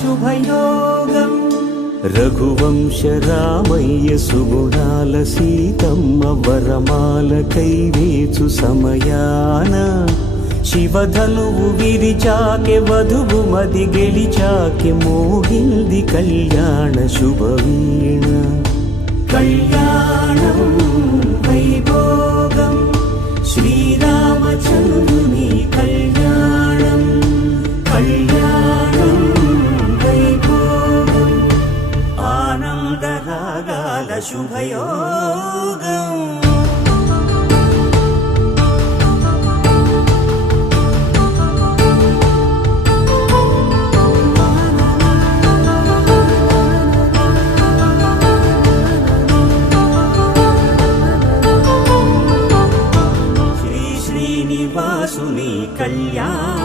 శుభయోగం రఘువంశ రామయ్య సుగుణాల సీతమ్మ వరమాల కైవేచు సమయాన శివధనువు విరిచాకె వధువు మది గెలిచాకె మోగింది కళ్యాణ శుభవీణ కళ్యాణం వైభోగం శ్రీరామచంద్రుని కళ్యాణం కళ్యాణం వైభోగం ఆనందరాగాల శుభయోగం శ్రీనివాసుని కళ్యాణ